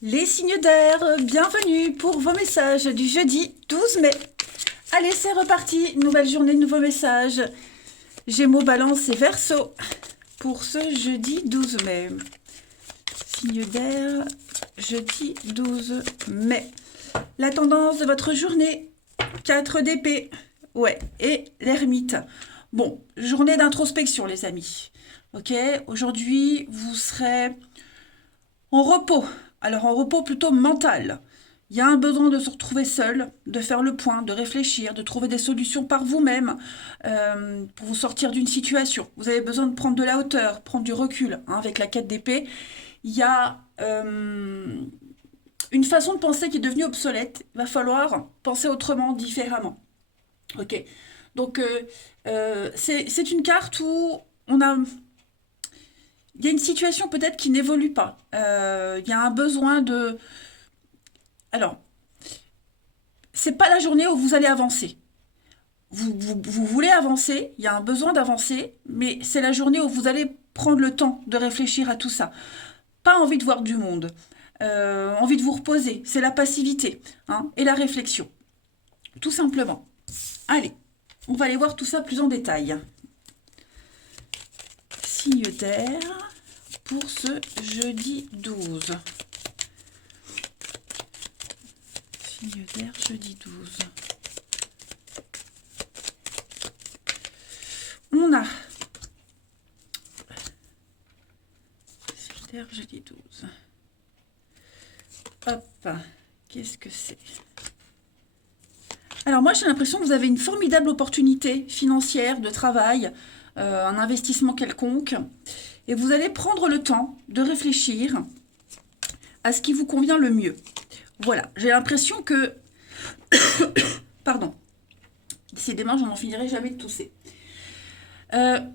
Les signes d'air, bienvenue pour vos messages du jeudi 12 mai. Allez, c'est reparti, nouvelle journée, nouveaux messages. Gémeaux, Balance et Verseau pour ce jeudi 12 mai. Signe d'air, jeudi 12 mai. La tendance de votre journée, 4 d'épée. Ouais, et l'ermite. Bon, journée d'introspection les amis. Ok, aujourd'hui vous serez en repos. Alors en repos plutôt mental. Il y a un besoin de se retrouver seul, de faire le point, de réfléchir, de trouver des solutions par vous-même pour vous sortir d'une situation. Vous avez besoin de prendre de la hauteur, prendre du recul avec la 4 d'épée. Il y a une façon de penser qui est devenue obsolète. Il va falloir penser autrement, différemment. Ok. Donc c'est une carte où on a il y a une situation peut-être qui n'évolue pas. Il y a un besoin de... Alors, c'est pas la journée où vous allez avancer. Vous voulez avancer, il y a un besoin d'avancer, mais c'est la journée où vous allez prendre le temps de réfléchir à tout ça. Pas envie de voir du monde, envie de vous reposer, c'est la passivité hein, et la réflexion, tout simplement. Allez, on va aller voir tout ça plus en détail. Signe d'air pour ce jeudi 12. Signe d'air, jeudi 12. On a signe d'air, jeudi 12. Hop, qu'est-ce que c'est? Alors moi j'ai l'impression que vous avez une formidable opportunité financière, de travail, un investissement quelconque, et vous allez prendre le temps de réfléchir à ce qui vous convient le mieux. Voilà, j'ai l'impression que... Pardon. Décidément, je n'en finirai jamais de tousser. Il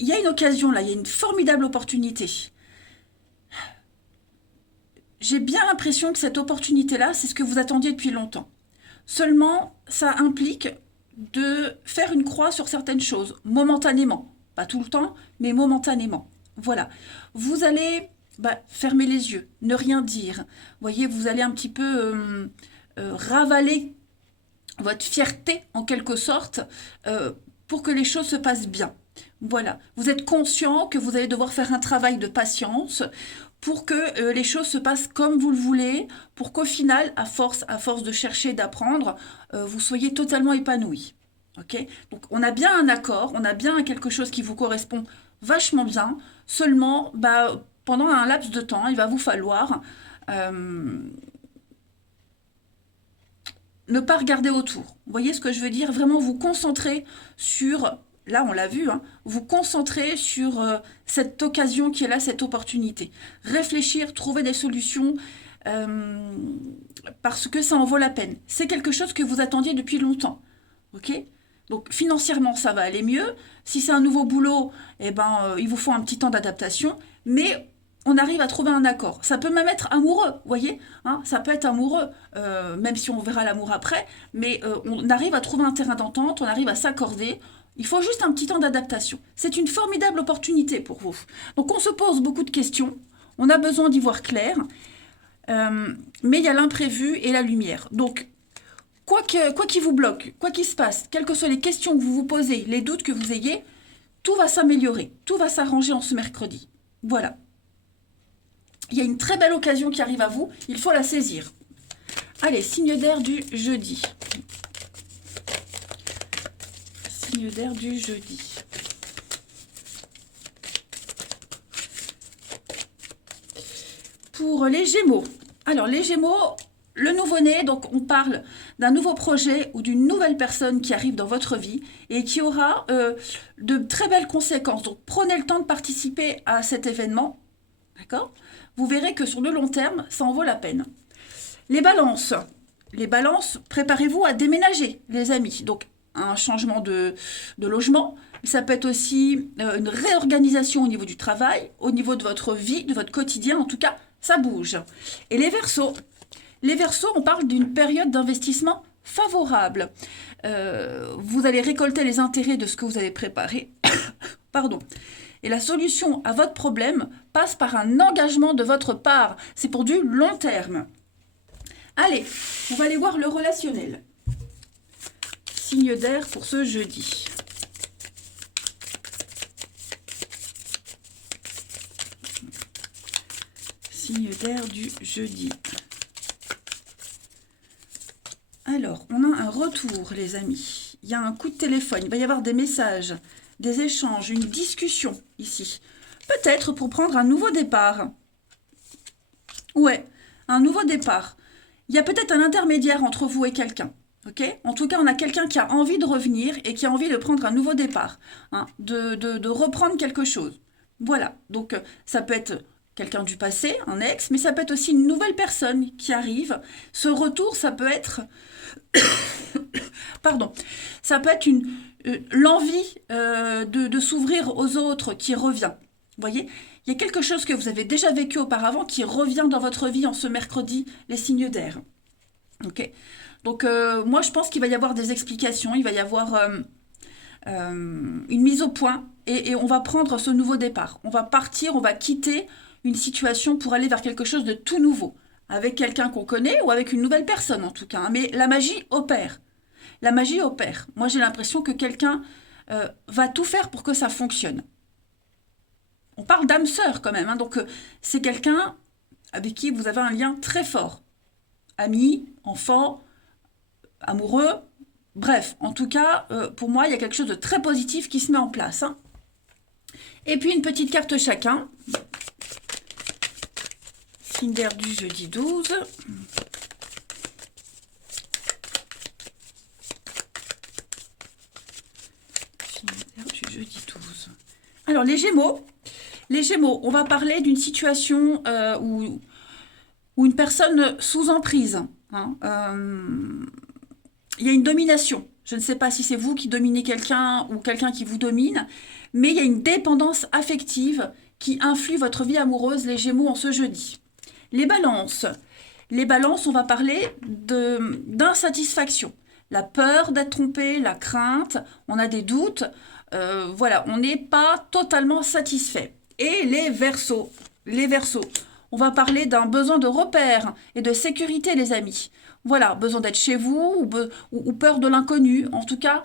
y a une occasion là, il y a une formidable opportunité. J'ai bien l'impression que cette opportunité-là, c'est ce que vous attendiez depuis longtemps. Seulement, ça implique de faire une croix sur certaines choses, momentanément. Pas tout le temps, mais momentanément. Voilà. Vous allez fermer les yeux, ne rien dire. Vous voyez, vous allez un petit peu ravaler votre fierté, en quelque sorte, pour que les choses se passent bien. Voilà. Vous êtes conscient que vous allez devoir faire un travail de patience pour que les choses se passent comme vous le voulez, pour qu'au final, à force de chercher, d'apprendre, vous soyez totalement épanoui. Ok. Donc on a bien un accord, on a bien quelque chose qui vous correspond vachement bien, seulement pendant un laps de temps, il va vous falloir ne pas regarder autour. Vous voyez ce que je veux dire? Vraiment vous concentrer sur, là on l'a vu, hein, vous concentrer sur cette occasion qui est là, cette opportunité. Réfléchir, trouver des solutions, parce que ça en vaut la peine. C'est quelque chose que vous attendiez depuis longtemps. Ok? Donc financièrement, ça va aller mieux. Si c'est un nouveau boulot, il vous faut un petit temps d'adaptation. Mais on arrive à trouver un accord. Ça peut même être amoureux, vous voyez hein, ça peut être amoureux, même si on verra l'amour après. Mais on arrive à trouver un terrain d'entente, on arrive à s'accorder. Il faut juste un petit temps d'adaptation. C'est une formidable opportunité pour vous. Donc on se pose beaucoup de questions. On a besoin d'y voir clair. Mais il y a l'imprévu et la lumière. Donc, quoi qui vous bloque, quoi qu'il se passe, quelles que soient les questions que vous vous posez, les doutes que vous ayez, tout va s'améliorer, tout va s'arranger en ce mercredi. Voilà. Il y a une très belle occasion qui arrive à vous, il faut la saisir. Allez, signe d'air du jeudi. Signe d'air du jeudi. Pour les Gémeaux. Alors, les Gémeaux, le nouveau-né, donc on parle d'un nouveau projet ou d'une nouvelle personne qui arrive dans votre vie et qui aura de très belles conséquences. Donc, prenez le temps de participer à cet événement. D'accord ? Vous verrez que sur le long terme, ça en vaut la peine. Les balances. Les balances, préparez-vous à déménager, les amis. Donc, un changement de logement. Ça peut être aussi une réorganisation au niveau du travail, au niveau de votre vie, de votre quotidien. En tout cas, ça bouge. Et les Verseaux. Les Verseaux, on parle d'une période d'investissement favorable. Vous allez récolter les intérêts de ce que vous avez préparé. Pardon. Et la solution à votre problème passe par un engagement de votre part. C'est pour du long terme. Allez, on va aller voir le relationnel. Signe d'air pour ce jeudi. Signe d'air du jeudi. Alors, on a un retour, les amis. Il y a un coup de téléphone, il va y avoir des messages, des échanges, une discussion ici. Peut-être pour prendre un nouveau départ. Ouais, un nouveau départ. Il y a peut-être un intermédiaire entre vous et quelqu'un. Ok? En tout cas, on a quelqu'un qui a envie de revenir et qui a envie de prendre un nouveau départ, hein, de reprendre quelque chose. Voilà, donc ça peut être quelqu'un du passé, un ex, mais ça peut être aussi une nouvelle personne qui arrive. Ce retour, ça peut être... Pardon. Ça peut être l'envie de s'ouvrir aux autres qui revient. Vous voyez? Il y a quelque chose que vous avez déjà vécu auparavant qui revient dans votre vie en ce mercredi, les signes d'air. Ok? Donc, moi, je pense qu'il va y avoir des explications, il va y avoir une mise au point et on va prendre ce nouveau départ. On va partir, on va quitter une situation pour aller vers quelque chose de tout nouveau, avec quelqu'un qu'on connaît ou avec une nouvelle personne en tout cas. Hein. Mais la magie opère. La magie opère. Moi, j'ai l'impression que quelqu'un va tout faire pour que ça fonctionne. On parle d'âme sœur quand même, hein, donc c'est quelqu'un avec qui vous avez un lien très fort. Ami, enfant, amoureux, bref, en tout cas, pour moi, il y a quelque chose de très positif qui se met en place. Hein. Et puis une petite carte chacun. Signe d'air du jeudi 12. Signe d'air du jeudi 12. Alors, les Gémeaux. Les Gémeaux, on va parler d'une situation où une personne sous emprise. Hein, il y a une domination. Je ne sais pas si c'est vous qui dominez quelqu'un ou quelqu'un qui vous domine, mais il y a une dépendance affective qui influe votre vie amoureuse, les Gémeaux, en ce jeudi. Les balances. Les balances, on va parler d'insatisfaction. La peur d'être trompé, la crainte, on a des doutes. Voilà, on n'est pas totalement satisfait. Et les Verseaux. Les Verseaux. On va parler d'un besoin de repère et de sécurité, les amis. Voilà, besoin d'être chez vous ou peur de l'inconnu. En tout cas,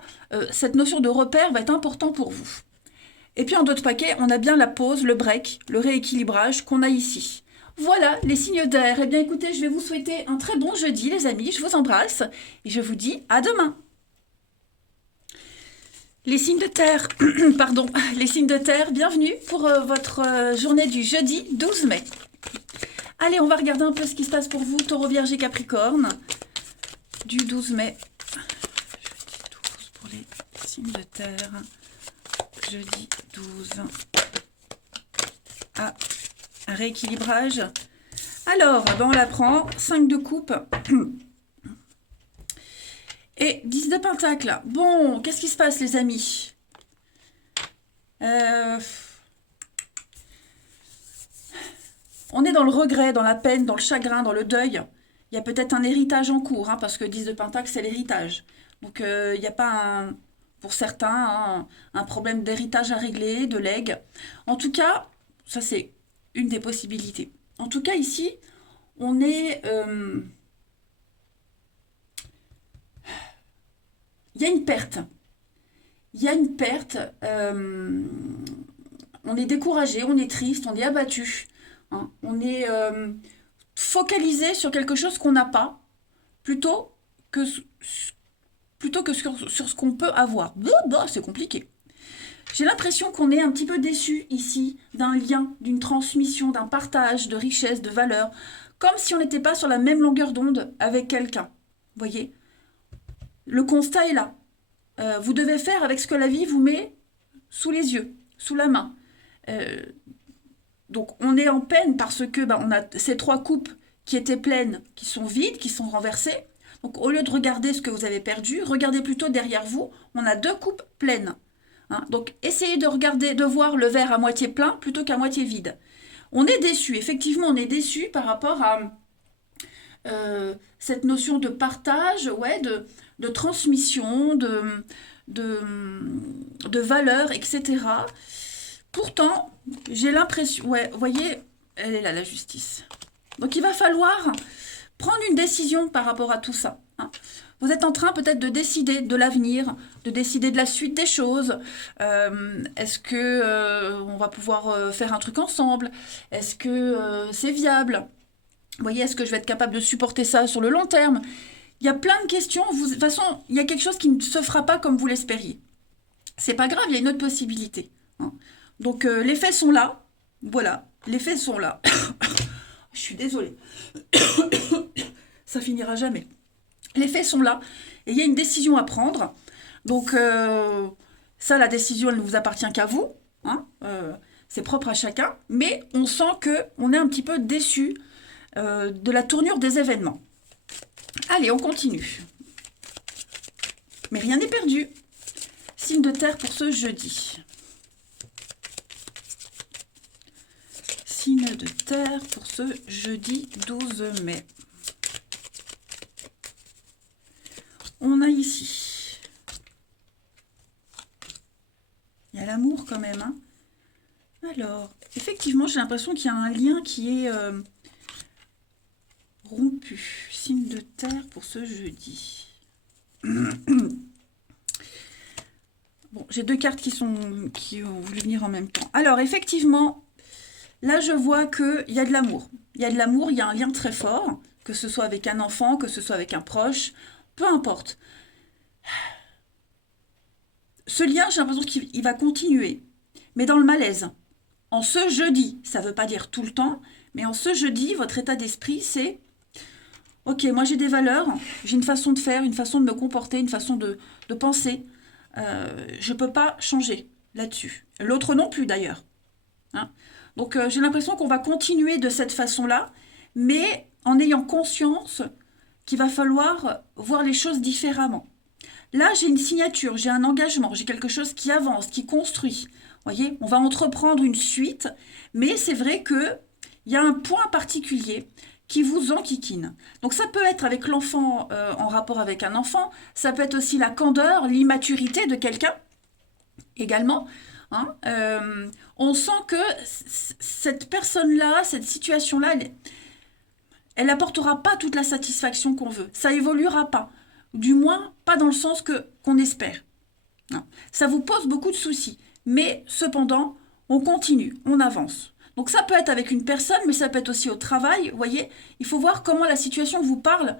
cette notion de repère va être importante pour vous. Et puis en d'autres paquets, on a bien la pause, le break, le rééquilibrage qu'on a ici. Voilà les signes d'air. Eh bien écoutez, je vais vous souhaiter un très bon jeudi, les amis. Je vous embrasse et je vous dis à demain. Les signes de terre, pardon, les signes de terre, bienvenue pour votre journée du jeudi 12 mai. Allez, on va regarder un peu ce qui se passe pour vous, Taureau, Vierge et Capricorne, du 12 mai. Jeudi 12 pour les signes de terre. Jeudi 12. Ah, un rééquilibrage. Alors, ben on la prend. 5 de coupe. Et 10 de pentacle. Bon, qu'est-ce qui se passe, les amis? On est dans le regret, dans la peine, dans le chagrin, dans le deuil. Il y a peut-être un héritage en cours, hein, parce que 10 de pentacle, c'est l'héritage. Donc, il n'y a pas, pour certains, un problème d'héritage à régler, de legs. En tout cas, ça, c'est une des possibilités. En tout cas, ici, on est... il y a une perte. Il y a une perte. On est découragé, on est triste, on est abattu. Hein. On est focalisé sur quelque chose qu'on n'a pas, plutôt que sur ce qu'on peut avoir. C'est compliqué. J'ai l'impression qu'on est un petit peu déçu ici d'un lien, d'une transmission, d'un partage de richesse, de valeur, comme si on n'était pas sur la même longueur d'onde avec quelqu'un. Vous voyez ? Le constat est là. Vous devez faire avec ce que la vie vous met sous les yeux, sous la main. Donc on est en peine parce que on a ces 3 coupes qui étaient pleines, qui sont vides, qui sont renversées. Donc au lieu de regarder ce que vous avez perdu, regardez plutôt derrière vous. On a 2 coupes pleines. Hein, donc essayez de regarder, de voir le verre à moitié plein plutôt qu'à moitié vide. On est déçu, effectivement on est déçu par rapport à cette notion de partage, ouais, de transmission, de valeur, etc. Pourtant, j'ai l'impression... Ouais, vous voyez, elle est là, la justice. Donc, il va falloir prendre une décision par rapport à tout ça. Hein. Vous êtes en train peut-être de décider de l'avenir, de décider de la suite des choses. Est-ce que on va pouvoir faire un truc ensemble? Est-ce que c'est viable? Vous voyez, est-ce que je vais être capable de supporter ça sur le long terme? Il y a plein de questions. De toute façon, il y a quelque chose qui ne se fera pas comme vous l'espériez. C'est pas grave, il y a une autre possibilité. Hein. Donc, les faits sont là. Voilà, les faits sont là. Je suis désolée. Ça finira jamais. Les faits sont là et il y a une décision à prendre. Donc, ça, la décision, elle ne vous appartient qu'à vous. Hein. C'est propre à chacun. Mais on sent qu'on est un petit peu déçu de la tournure des événements. Allez, on continue. Mais rien n'est perdu. Signe de terre pour ce jeudi. Signe de terre pour ce jeudi 12 mai. On a ici. Il y a l'amour quand même. Hein. Alors, effectivement, j'ai l'impression qu'il y a un lien qui est rompu. Signe de terre pour ce jeudi. Bon, j'ai deux cartes qui ont voulu venir en même temps. Alors, effectivement, là, je vois qu'il y a de l'amour. Il y a de l'amour, il y a un lien très fort, que ce soit avec un enfant, que ce soit avec un proche, peu importe. Ce lien, j'ai l'impression qu'il va continuer, mais dans le malaise. En ce jeudi, ça ne veut pas dire tout le temps, mais en ce jeudi, votre état d'esprit, c'est « Ok, moi j'ai des valeurs, j'ai une façon de faire, une façon de me comporter, une façon de penser. Je ne peux pas changer là-dessus. » L'autre non plus d'ailleurs. Hein. Donc j'ai l'impression qu'on va continuer de cette façon-là, mais en ayant conscience qu'il va falloir voir les choses différemment. Là, j'ai une signature, j'ai un engagement, j'ai quelque chose qui avance, qui construit. Vous voyez, on va entreprendre une suite, mais c'est vrai qu'il y a un point particulier qui vous enquiquine. Donc ça peut être avec l'enfant, en rapport avec un enfant, ça peut être aussi la candeur, l'immaturité de quelqu'un, également. Hein, on sent que cette personne-là, cette situation-là, elle n'apportera pas toute la satisfaction qu'on veut. Ça évoluera pas. Du moins, pas dans le sens qu'on espère. Non. Ça vous pose beaucoup de soucis. Mais cependant, on continue, on avance. Donc ça peut être avec une personne, mais ça peut être aussi au travail. Vous voyez, il faut voir comment la situation vous parle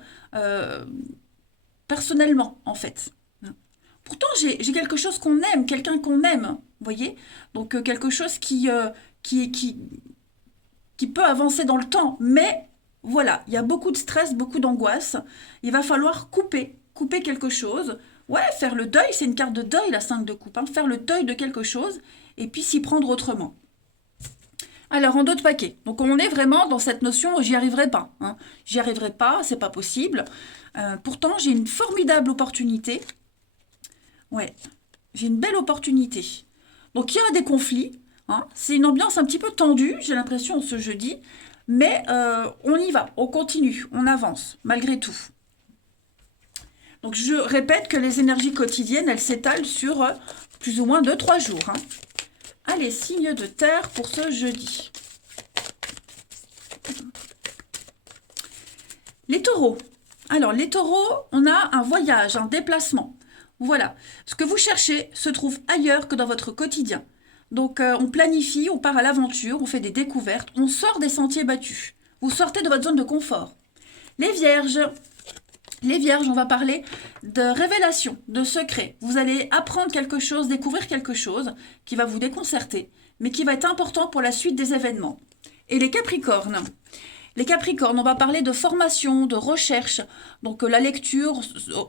personnellement, en fait. Pourtant, j'ai quelque chose qu'on aime, quelqu'un qu'on aime. Vous voyez, donc quelque chose qui peut avancer dans le temps. Mais voilà, il y a beaucoup de stress, beaucoup d'angoisse. Il va falloir couper quelque chose. Ouais, faire le deuil, c'est une carte de deuil, la 5 de coupe. Hein. Faire le deuil de quelque chose et puis s'y prendre autrement. Alors, en d'autres paquets. Donc, on est vraiment dans cette notion, j'y arriverai pas. Hein. J'y arriverai pas, c'est pas possible. Pourtant, j'ai une formidable opportunité. Ouais, j'ai une belle opportunité. Donc, il y a des conflits. Hein. C'est une ambiance un petit peu tendue, j'ai l'impression, ce jeudi. Mais on y va, on continue, on avance, malgré tout. Donc, je répète que les énergies quotidiennes, elles s'étalent sur plus ou moins 2-3 jours. Hein. Allez, signe de terre pour ce jeudi. Les taureaux. Alors, les taureaux, on a un voyage, un déplacement. Voilà. Ce que vous cherchez se trouve ailleurs que dans votre quotidien. Donc, on planifie, on part à l'aventure, on fait des découvertes, on sort des sentiers battus. Vous sortez de votre zone de confort. Les vierges. Les vierges, on va parler de révélation, de secret. Vous allez apprendre quelque chose, découvrir quelque chose qui va vous déconcerter, mais qui va être important pour la suite des événements. Et les capricornes. Les capricornes, on va parler de formation, de recherche. Donc la lecture,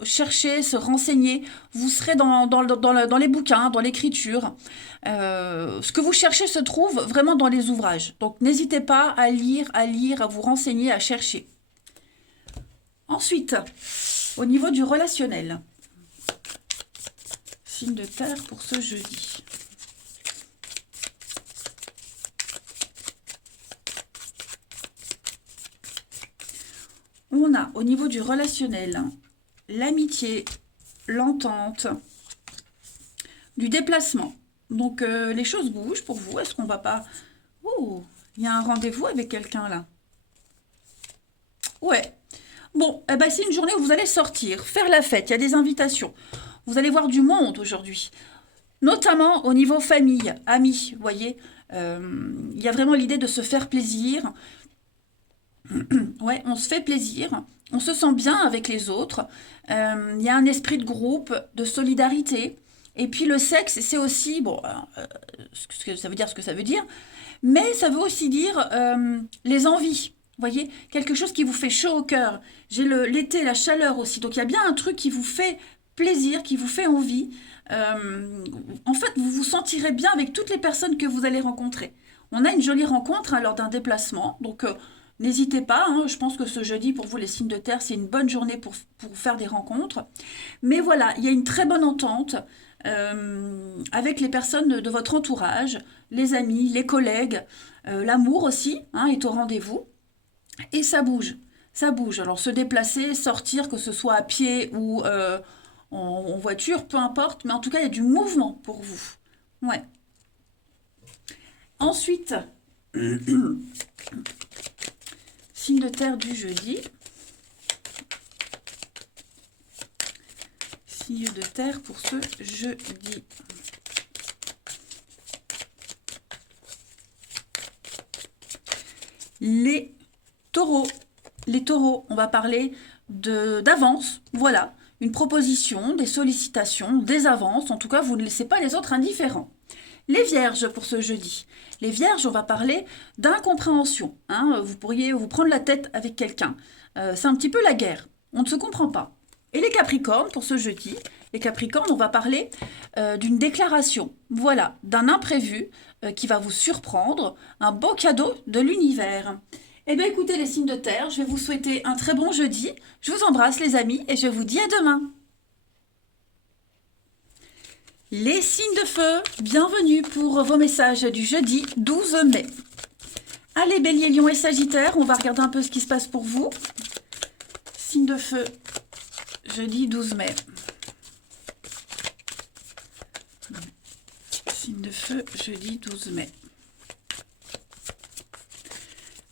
chercher, se renseigner. Vous serez dans les bouquins, dans l'écriture. Ce que vous cherchez se trouve vraiment dans les ouvrages. Donc n'hésitez pas à lire, à vous renseigner, à chercher. Ensuite, au niveau du relationnel, signe de terre pour ce jeudi. On a au niveau du relationnel l'amitié, l'entente, du déplacement. Donc, les choses bougent pour vous. Est-ce qu'on va pas... Oh, il y a un rendez-vous avec quelqu'un là. Ouais. Bon, eh ben, c'est une journée où vous allez sortir, faire la fête. Il y a des invitations. Vous allez voir du monde aujourd'hui. Notamment au niveau famille, amis, vous voyez. Il y a vraiment l'idée de se faire plaisir. Ouais, on se fait plaisir. On se sent bien avec les autres. Il y a un esprit de groupe, de solidarité. Et puis le sexe, c'est aussi, bon, ça veut dire ce que ça veut dire, mais ça veut aussi dire les envies. Vous voyez, quelque chose qui vous fait chaud au cœur. J'ai l'été, la chaleur aussi. Donc il y a bien un truc qui vous fait plaisir, qui vous fait envie. En fait, vous vous sentirez bien avec toutes les personnes que vous allez rencontrer. On a une jolie rencontre hein, lors d'un déplacement. Donc n'hésitez pas. Hein, je pense que ce jeudi, pour vous, les signes de terre, c'est une bonne journée pour faire des rencontres. Mais voilà, il y a une très bonne entente avec les personnes de votre entourage, les amis, les collègues. L'amour aussi hein, est au rendez-vous. Et ça bouge. Ça bouge. Alors se déplacer, sortir, que ce soit à pied ou en voiture, peu importe. Mais en tout cas, il y a du mouvement pour vous. Ouais. Ensuite, signe de terre du jeudi. Signe de terre pour ce jeudi. Les taureaux. Les taureaux, on va parler d'avance, voilà, une proposition, des sollicitations, des avances. En tout cas, vous ne laissez pas les autres indifférents. Les vierges pour ce jeudi. Les vierges, on va parler d'incompréhension. Hein. Vous pourriez vous prendre la tête avec quelqu'un. C'est un petit peu la guerre. On ne se comprend pas. Et les capricornes pour ce jeudi. Les capricornes, on va parler d'une déclaration. Voilà, d'un imprévu qui va vous surprendre. Un beau cadeau de l'univers. Eh bien écoutez les signes de terre, je vais vous souhaiter un très bon jeudi. Je vous embrasse les amis et je vous dis à demain. Les signes de feu, bienvenue pour vos messages du jeudi 12 mai. Allez Bélier, Lion et Sagittaire, on va regarder un peu ce qui se passe pour vous. Signes de feu, jeudi 12 mai. Signe de feu, jeudi 12 mai.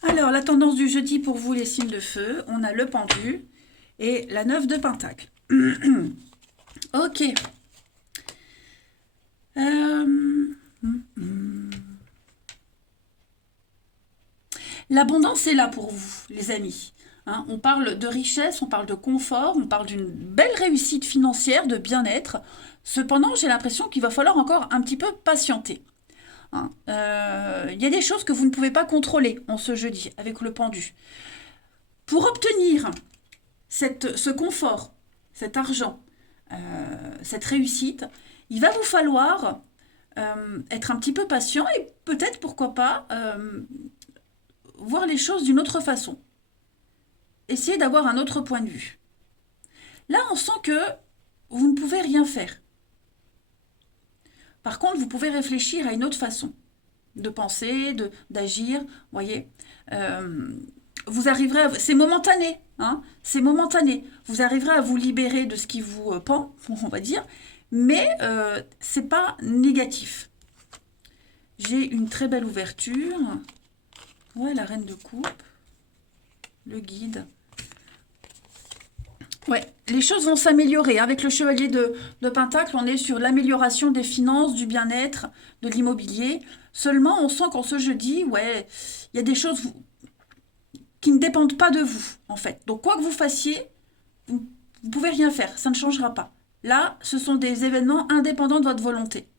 Alors, la tendance du jeudi pour vous, les signes de feu, on a le pendu et la 9 de pentacle. Ok. L'abondance est là pour vous, les amis. Hein, on parle de richesse, on parle de confort, on parle d'une belle réussite financière, de bien-être. Cependant, j'ai l'impression qu'il va falloir encore un petit peu patienter. Hein. Y a des choses que vous ne pouvez pas contrôler en ce jeudi avec le pendu. Pour obtenir ce confort, cet argent, cette réussite, il va vous falloir être un petit peu patient et peut-être, pourquoi pas, voir les choses d'une autre façon. Essayez d'avoir un autre point de vue. Là, on sent que vous ne pouvez rien faire. Par contre, vous pouvez réfléchir à une autre façon de penser, d'agir, voyez. Vous arriverez à... C'est momentané, hein, c'est momentané. Vous arriverez à vous libérer de ce qui vous pend, on va dire, mais c'est pas négatif. J'ai une très belle ouverture. Ouais, la reine de coupe, le guide. Ouais, les choses vont s'améliorer. Avec le chevalier de Pentacle, on est sur l'amélioration des finances, du bien-être, de l'immobilier. Seulement, on sent qu'en ce jeudi, ouais, il y a des choses qui ne dépendent pas de vous, en fait. Donc, quoi que vous fassiez, vous ne pouvez rien faire. Ça ne changera pas. Là, ce sont des événements indépendants de votre volonté.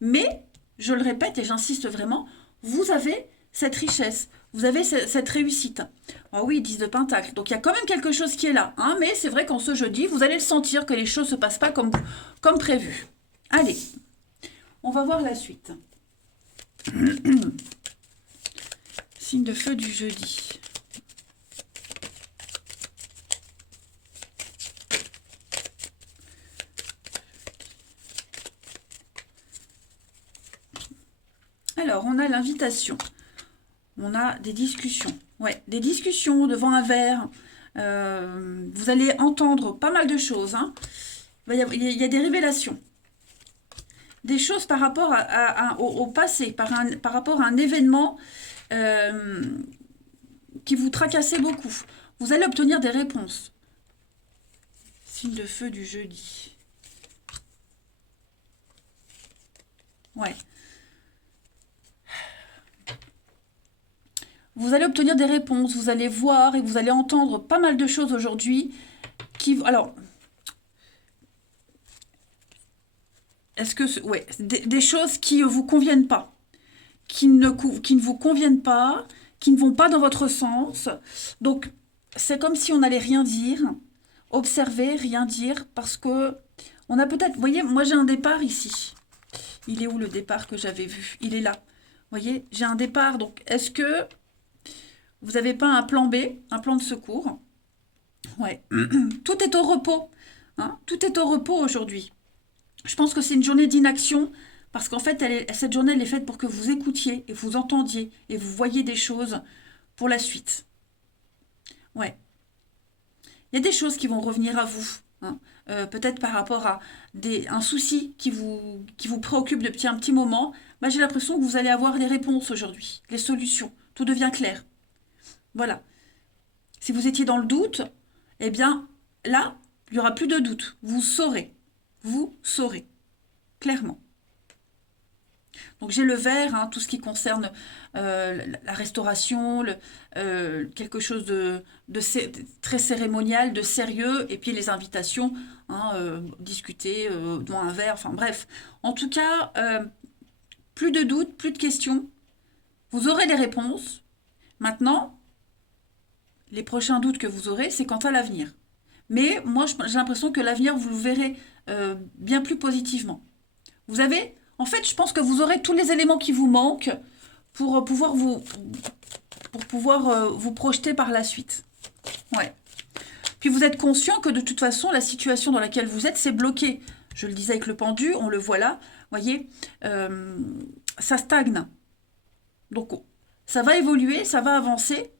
Mais, je le répète et j'insiste vraiment, vous avez cette richesse. Vous avez cette réussite. Ah oui, 10 de Pentacle. Donc il y a quand même quelque chose qui est là. Hein, mais c'est vrai qu'en ce jeudi, vous allez le sentir que les choses ne se passent pas comme prévu. Allez, on va voir la suite. Signe de feu du jeudi. Alors, on a l'invitation. On a des discussions. Ouais, des discussions devant un verre. Vous allez entendre pas mal de choses. Hein. Il y a des révélations. des choses par rapport au passé, par rapport à un événement euh, qui vous tracassait beaucoup. Vous allez obtenir des réponses. Signe de feu du jeudi. Ouais. Vous allez obtenir des réponses, vous allez voir et vous allez entendre pas mal de choses aujourd'hui alors, est-ce que... Ouais, des choses qui ne vous conviennent pas, qui ne vous conviennent pas, qui ne vont pas dans votre sens. Donc, c'est comme si on n'allait rien dire, observer, rien dire, parce que on a peut-être... Vous voyez, moi j'ai un départ ici. Il est où le départ que j'avais vu? Il est là. Vous voyez, j'ai un départ. Donc, est-ce que vous n'avez pas un plan B, un plan de secours? Ouais. Tout est au repos. Hein, tout est au repos aujourd'hui. Je pense que c'est une journée d'inaction parce qu'en fait, cette journée, elle est faite pour que vous écoutiez et vous entendiez et vous voyiez des choses pour la suite. Ouais. Il y a des choses qui vont revenir à vous. Hein. Peut-être par rapport à un souci qui vous préoccupe depuis un petit moment. Bah, j'ai l'impression que vous allez avoir les réponses aujourd'hui, les solutions. Tout devient clair. Voilà. Si vous étiez dans le doute, eh bien, là, il n'y aura plus de doute. Vous saurez. Vous saurez. Clairement. Donc j'ai le vert, hein, tout ce qui concerne la restauration, quelque chose de très cérémonial, de sérieux, et puis les invitations, hein, discuter dans un verre, enfin bref. En tout cas, plus de doutes, plus de questions. Vous aurez des réponses. Maintenant, les prochains doutes que vous aurez, c'est quant à l'avenir. Mais moi, j'ai l'impression que l'avenir, vous le verrez bien plus positivement. Vous avez, en fait, je pense que vous aurez tous les éléments qui vous manquent pour pouvoir vous projeter par la suite. Ouais. Puis vous êtes conscient que de toute façon, la situation dans laquelle vous êtes, c'est bloqué. Je le disais avec le pendu, on le voit là. Voyez, ça stagne. Donc, ça va évoluer, ça va avancer.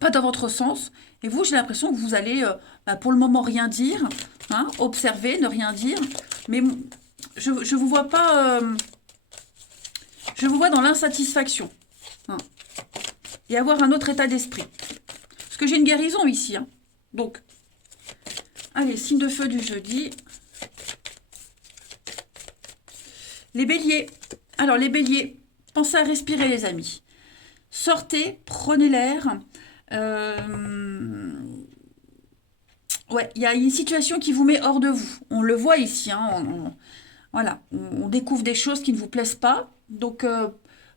Pas dans votre sens. Et vous, j'ai l'impression que vous allez, pour le moment, rien dire, hein, observer, ne rien dire. Mais je vous vois pas... je vous vois dans l'insatisfaction. Hein, et avoir un autre état d'esprit. Parce que j'ai une guérison ici. Hein. Donc, allez, signe de feu du jeudi. Les béliers. Alors, les béliers, pensez à respirer, les amis. Sortez, prenez l'air. Ouais, il y a une situation qui vous met hors de vous. On le voit ici. Hein, voilà, on découvre des choses qui ne vous plaisent pas. Donc,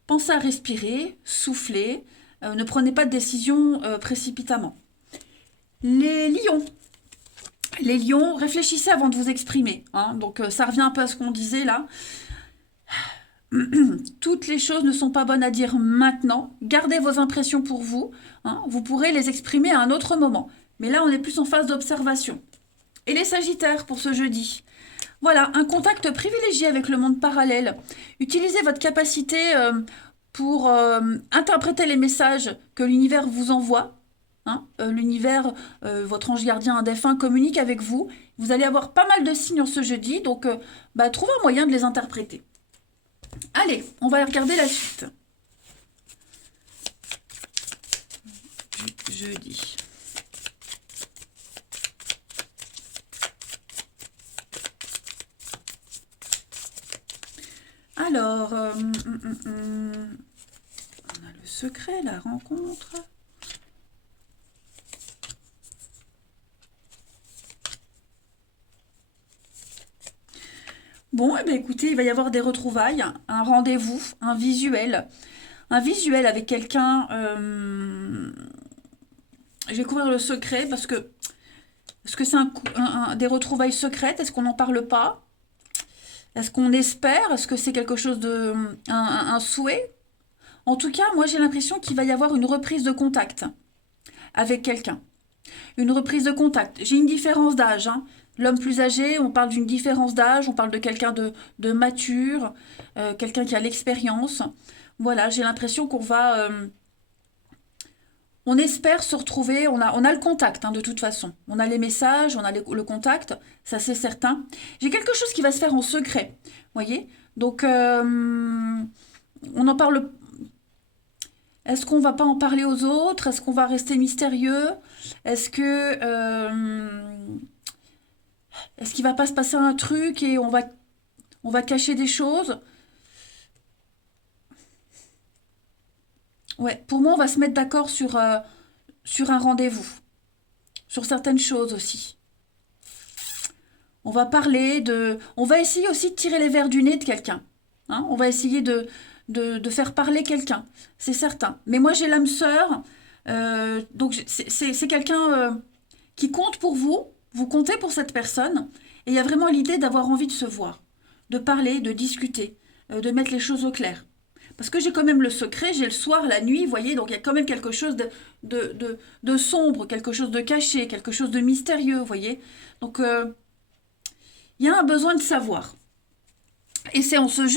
pensez à respirer, souffler. Ne prenez pas de décision précipitamment. Les lions. Les lions, réfléchissez avant de vous exprimer. Hein, donc, ça revient un peu à ce qu'on disait là. Toutes les choses ne sont pas bonnes à dire maintenant. Gardez vos impressions pour vous. Hein, vous pourrez les exprimer à un autre moment. Mais là, on est plus en phase d'observation. Et les sagittaires pour ce jeudi. Voilà, un contact privilégié avec le monde parallèle. Utilisez votre capacité pour interpréter les messages que l'univers vous envoie. Hein, l'univers, votre ange gardien, un défunt, communique avec vous. Vous allez avoir pas mal de signes ce jeudi, donc trouvez un moyen de les interpréter. Allez, on va regarder la suite. Jeudi. Alors, on a le secret, la rencontre. Bon, eh bien, écoutez, il va y avoir des retrouvailles, un rendez-vous, un visuel avec quelqu'un. Je vais couvrir le secret parce que est-ce que c'est des retrouvailles secrètes? Est-ce qu'on n'en parle pas? Est-ce qu'on espère? Est-ce que c'est quelque chose de un souhait? En tout cas, moi j'ai l'impression qu'il va y avoir une reprise de contact avec quelqu'un. Une reprise de contact. J'ai une différence d'âge. Hein. L'homme plus âgé, on parle d'une différence d'âge, on parle de quelqu'un de mature, quelqu'un qui a l'expérience. Voilà, j'ai l'impression On espère se retrouver, on a le contact hein, de toute façon. On a les messages, on a le contact, ça c'est certain. J'ai quelque chose qui va se faire en secret, voyez. Donc, on en parle. Est-ce qu'on va pas en parler aux autres? Est-ce qu'on va rester mystérieux? Est-ce que, est-ce qu'il va pas se passer un truc et on va cacher des choses? Ouais, pour moi, on va se mettre d'accord sur un rendez-vous, sur certaines choses aussi. On va parler de... On va essayer aussi de tirer les vers du nez de quelqu'un. Hein. On va essayer de faire parler quelqu'un, c'est certain. Mais moi, j'ai l'âme sœur, donc c'est quelqu'un qui compte pour vous, vous comptez pour cette personne, et il y a vraiment l'idée d'avoir envie de se voir, de parler, de discuter, de mettre les choses au clair. Parce que j'ai quand même le secret, j'ai le soir, la nuit, vous voyez, donc il y a quand même quelque chose de sombre, quelque chose de caché, quelque chose de mystérieux, vous voyez. Donc, il y a un besoin de savoir. Et c'est ce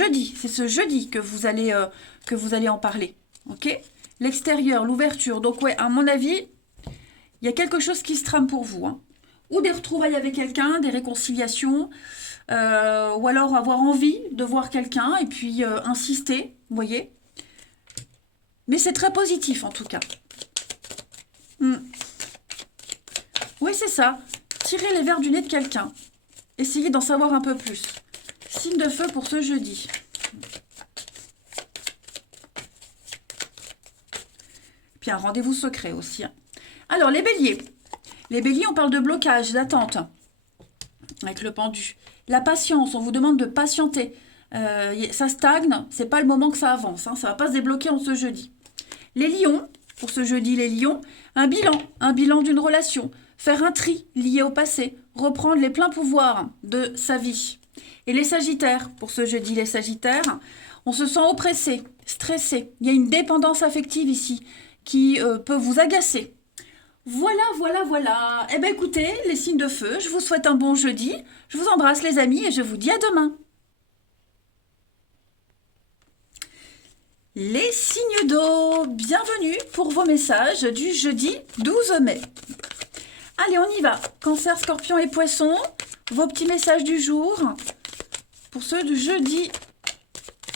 jeudi que vous allez en parler. Ok? L'extérieur, l'ouverture. Donc ouais, à mon avis, il y a quelque chose qui se trame pour vous. Hein. Ou des retrouvailles avec quelqu'un, des réconciliations, ou alors avoir envie de voir quelqu'un et puis insister, vous voyez? Mais c'est très positif en tout cas. Hmm. Oui, c'est ça. Tirer les verres du nez de quelqu'un. Essayez d'en savoir un peu plus. Signe de feu pour ce jeudi. Puis un rendez-vous secret aussi. Hein. Alors, les béliers. Les béliers, on parle de blocage, d'attente. Avec le pendu. La patience, on vous demande de patienter. Ça stagne, c'est pas le moment que ça avance. Hein, ça va pas se débloquer en ce jeudi. Les lions, pour ce jeudi, les lions, un bilan d'une relation. Faire un tri lié au passé. Reprendre les pleins pouvoirs de sa vie. Et les sagittaires, pour ce jeudi, les sagittaires, on se sent oppressé, stressé. Il y a une dépendance affective ici qui peut vous agacer. Voilà, voilà, voilà. Eh bien écoutez, les signes de feu, je vous souhaite un bon jeudi. Je vous embrasse les amis et je vous dis à demain. Les signes d'eau, bienvenue pour vos messages du jeudi 12 mai. Allez, on y va. Cancer, scorpion et poisson, vos petits messages du jour. Pour ceux du jeudi,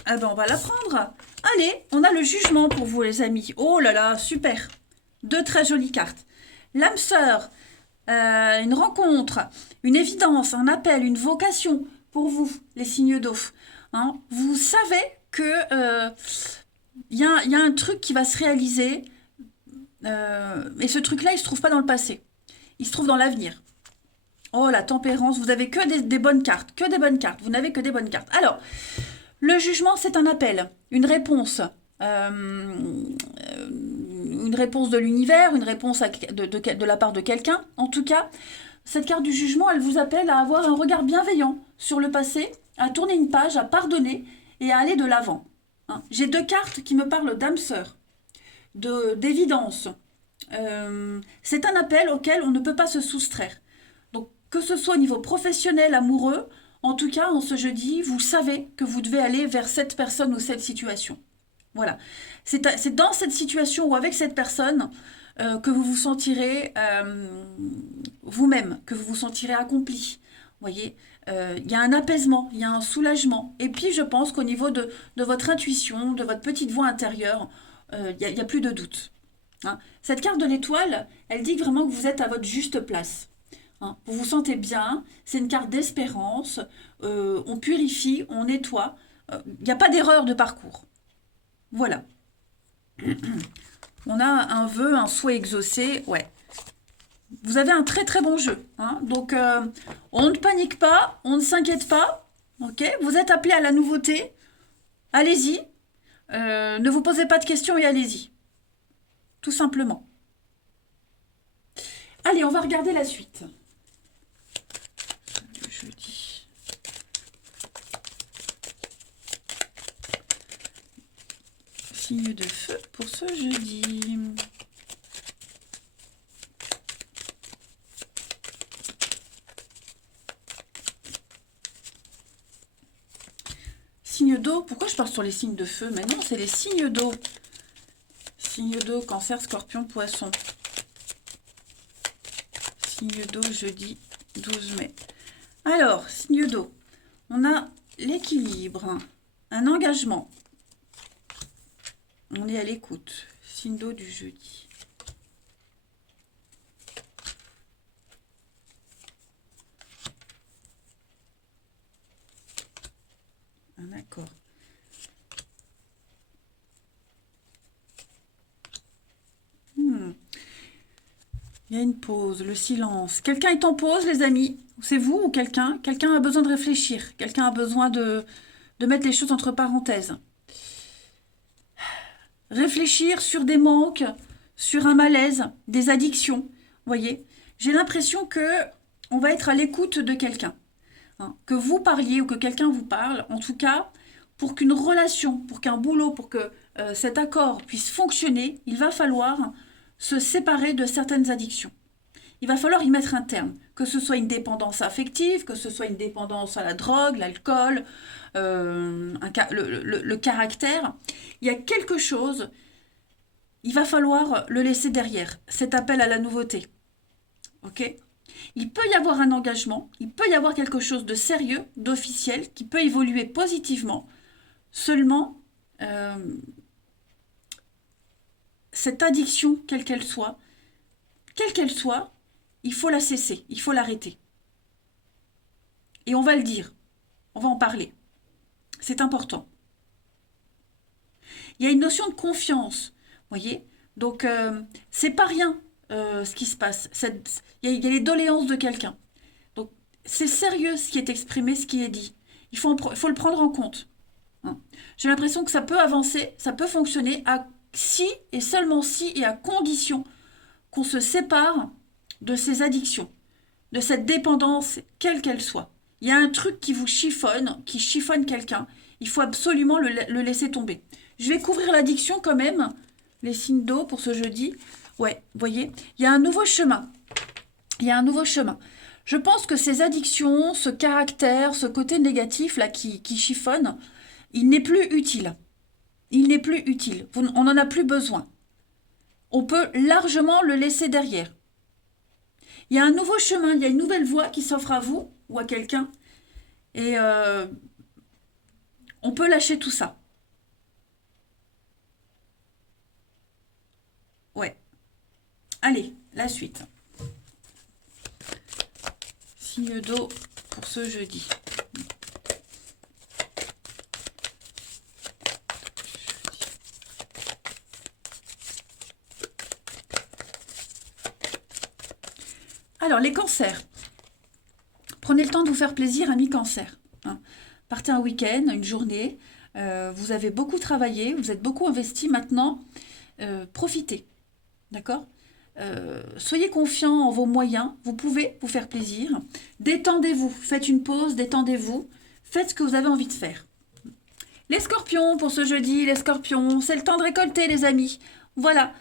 eh ben on va l'apprendre. Allez, on a le jugement pour vous les amis. Oh là là, super. Deux très jolies cartes. L'âme sœur, une rencontre, une évidence, un appel, une vocation pour vous, les signes d'eau. Hein, vous savez que y a un truc qui va se réaliser, et ce truc-là, il ne se trouve pas dans le passé. Il se trouve dans l'avenir. Oh, la tempérance, vous avez que des bonnes cartes, que des bonnes cartes. Vous n'avez que des bonnes cartes. Alors, le jugement, c'est un appel, une réponse. Une réponse de l'univers, une réponse de la part de quelqu'un. En tout cas, cette carte du jugement, elle vous appelle à avoir un regard bienveillant sur le passé, à tourner une page, à pardonner et à aller de l'avant. Hein. J'ai deux cartes qui me parlent d'âme sœur, d'évidence. C'est un appel auquel on ne peut pas se soustraire. Donc, que ce soit au niveau professionnel, amoureux, en tout cas, en ce jeudi, vous savez que vous devez aller vers cette personne ou cette situation. Voilà. C'est dans cette situation ou avec cette personne que vous vous sentirez vous-même, que vous vous sentirez accompli. Vous voyez, il y a un apaisement, il y a un soulagement. Et puis, je pense qu'au niveau de votre intuition, de votre petite voix intérieure, il n'y a plus de doute. Hein. Cette carte de l'étoile, elle dit vraiment que vous êtes à votre juste place. Hein. Vous vous sentez bien, c'est une carte d'espérance, on purifie, on nettoie. Il n'y a pas d'erreur de parcours. Voilà. On a un vœu, un souhait exaucé, ouais. Vous avez un très très bon jeu. Hein. Donc, on ne panique pas, on ne s'inquiète pas. Ok. Vous êtes appelé à la nouveauté. Allez-y. Ne vous posez pas de questions et allez-y. Tout simplement. Allez, on va regarder la suite. Jeudi. Signe de feu pour ce jeudi. Signes d'eau, pourquoi je pars sur les signes de feu? Mais non, c'est les signes d'eau. Signe d'eau, Cancer, Scorpion, Poisson. Signe d'eau, jeudi 12 mai. Alors, signe d'eau, on a l'équilibre, un engagement. On est à l'écoute. Signe d'eau du jeudi. Un accord. Il y a une pause, le silence. Quelqu'un est en pause, les amis? C'est vous ou quelqu'un? Quelqu'un a besoin de réfléchir. Quelqu'un a besoin de mettre les choses entre parenthèses. Réfléchir sur des manques, sur un malaise, des addictions. Vous voyez? J'ai l'impression que on va être à l'écoute de quelqu'un. Hein. Que vous parliez ou que quelqu'un vous parle, en tout cas, pour qu'une relation, pour qu'un boulot, pour que cet accord puisse fonctionner, il va falloir se séparer de certaines addictions. Il va falloir y mettre un terme, que ce soit une dépendance affective, que ce soit une dépendance à la drogue, l'alcool, le caractère. Il y a quelque chose, il va falloir le laisser derrière, cet appel à la nouveauté. Ok ? Il peut y avoir un engagement, il peut y avoir quelque chose de sérieux, d'officiel, qui peut évoluer positivement. Seulement, cette addiction, quelle qu'elle soit, il faut la cesser, il faut l'arrêter. Et on va le dire, on va en parler. C'est important. Il y a une notion de confiance, voyez. Donc, c'est pas rien ce qui se passe. Il y a les doléances de quelqu'un. Donc, c'est sérieux ce qui est exprimé, ce qui est dit. Il faut le prendre en compte. Hein. J'ai l'impression que ça peut avancer, ça peut fonctionner si et seulement si et à condition qu'on se sépare de ces addictions, de cette dépendance, quelle qu'elle soit. Il y a un truc qui vous chiffonne, qui chiffonne quelqu'un. Il faut absolument le laisser tomber. Je vais couvrir l'addiction quand même, les signes d'eau pour ce jeudi. Ouais, vous voyez, il y a un nouveau chemin. Il y a un nouveau chemin. Je pense que ces addictions, ce caractère, ce côté négatif là qui chiffonne, il n'est plus utile. Il n'est plus utile. On n'en a plus besoin. On peut largement le laisser derrière. Il y a un nouveau chemin, il y a une nouvelle voie qui s'offre à vous ou à quelqu'un. Et on peut lâcher tout ça. Ouais. Allez, la suite. Signe d'eau pour ce jeudi. Alors, les cancers. Prenez le temps de vous faire plaisir, amis cancers. Hein. Partez un week-end, une journée. Vous avez beaucoup travaillé, vous êtes beaucoup investi. Maintenant, profitez. D'accord ? Soyez confiants en vos moyens. Vous pouvez vous faire plaisir. Détendez-vous. Faites une pause, détendez-vous. Faites ce que vous avez envie de faire. Les scorpions, pour ce jeudi, les scorpions, c'est le temps de récolter, les amis. Voilà.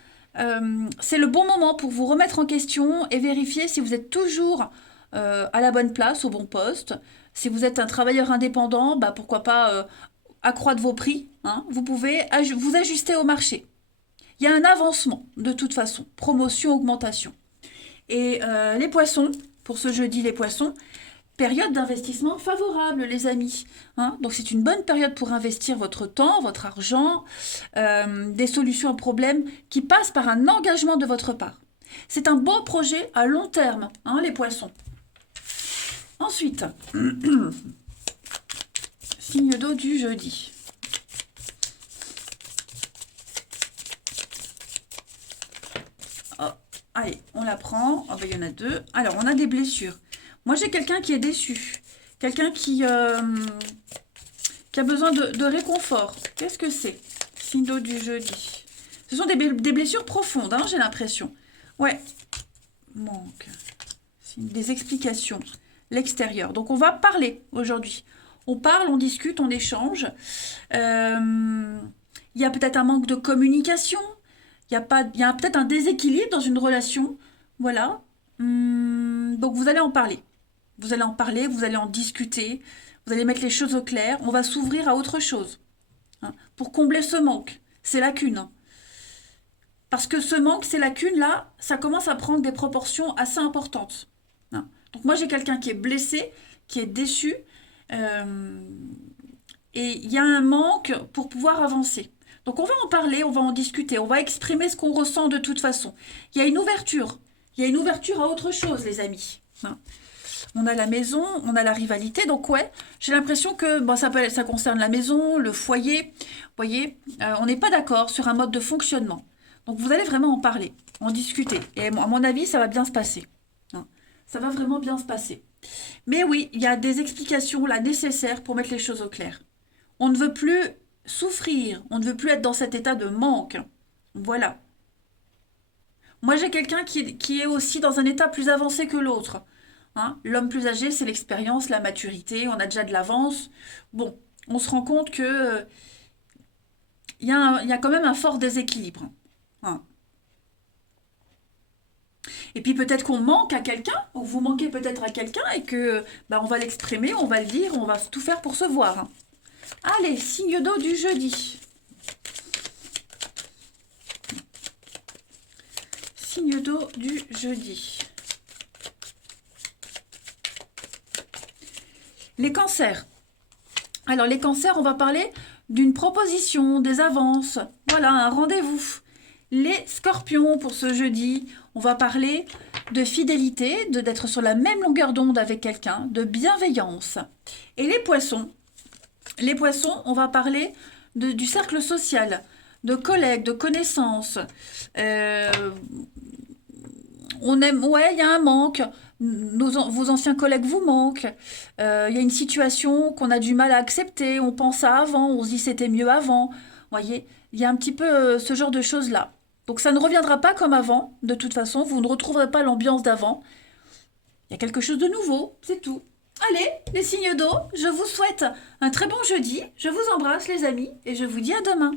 C'est le bon moment pour vous remettre en question et vérifier si vous êtes toujours à la bonne place, au bon poste. Si vous êtes un travailleur indépendant, bah pourquoi pas accroître vos prix. Hein. Vous pouvez vous ajuster au marché. Il y a un avancement de toute façon. Promotion, augmentation. Et les poissons, pour ce jeudi, les poissons, période d'investissement favorable, les amis. Hein. Donc, c'est une bonne période pour investir votre temps, votre argent, des solutions aux problèmes qui passent par un engagement de votre part. C'est un beau projet à long terme, hein, les poissons. Ensuite, signe d'eau du jeudi. Oh, allez, on la prend. Oh, ben, il y en a deux. Alors, on a des blessures. Moi, j'ai quelqu'un qui est déçu. Quelqu'un qui a besoin de réconfort. Qu'est-ce que c'est? Signe d'eau du jeudi. Ce sont des blessures profondes, hein, j'ai l'impression. Ouais. Manque. Des explications. L'extérieur. Donc, on va parler aujourd'hui. On parle, on discute, on échange. Il y a peut-être un manque de communication. Il y a peut-être un déséquilibre dans une relation. Voilà. Donc, vous allez en parler. Vous allez en parler, vous allez en discuter. Vous allez mettre les choses au clair. On va s'ouvrir à autre chose. Hein, pour combler ce manque, ces lacunes. Parce que ce manque, ces lacunes-là, ça commence à prendre des proportions assez importantes. Hein. Donc moi, j'ai quelqu'un qui est blessé, qui est déçu, euh, et il y a un manque pour pouvoir avancer. Donc on va en parler, on va en discuter, on va exprimer ce qu'on ressent de toute façon. Il y a une ouverture. Il y a une ouverture à autre chose, les amis. Hein. On a la maison, on a la rivalité. Donc ouais, j'ai l'impression que bon, ça concerne la maison, le foyer. Vous voyez, on n'est pas d'accord sur un mode de fonctionnement. Donc vous allez vraiment en parler, en discuter. Et à mon avis, ça va bien se passer. Hein. Ça va vraiment bien se passer. Mais oui, il y a des explications là nécessaires pour mettre les choses au clair. On ne veut plus souffrir, on ne veut plus être dans cet état de manque. Voilà. Moi, j'ai quelqu'un qui est aussi dans un état plus avancé que l'autre. Hein. L'homme plus âgé, c'est l'expérience, la maturité, on a déjà de l'avance. Bon, on se rend compte que il y a quand même un fort déséquilibre. Hein. Et puis peut-être qu'on manque à quelqu'un, ou vous manquez peut-être à quelqu'un, et que bah, on va l'exprimer, on va le dire, on va tout faire pour se voir. Hein. Allez, signe d'eau du jeudi. Signe d'eau du jeudi. Les cancers. Alors les cancers, on va parler d'une proposition, des avances. Voilà, un rendez-vous. Les scorpions, pour ce jeudi, on va parler de fidélité, d'être sur la même longueur d'onde avec quelqu'un, de bienveillance. Et les poissons, on va parler du cercle social, de collègues, de connaissances. Euh, on aime, ouais, il y a un manque. Vos anciens collègues vous manquent. Il y a une situation qu'on a du mal à accepter. On pense à avant, on se dit c'était mieux avant. Voyez, il y a un petit peu ce genre de choses-là. Donc ça ne reviendra pas comme avant. De toute façon, vous ne retrouverez pas l'ambiance d'avant. Il y a quelque chose de nouveau, c'est tout. Allez, les signes d'eau, je vous souhaite un très bon jeudi. Je vous embrasse, les amis, et je vous dis à demain.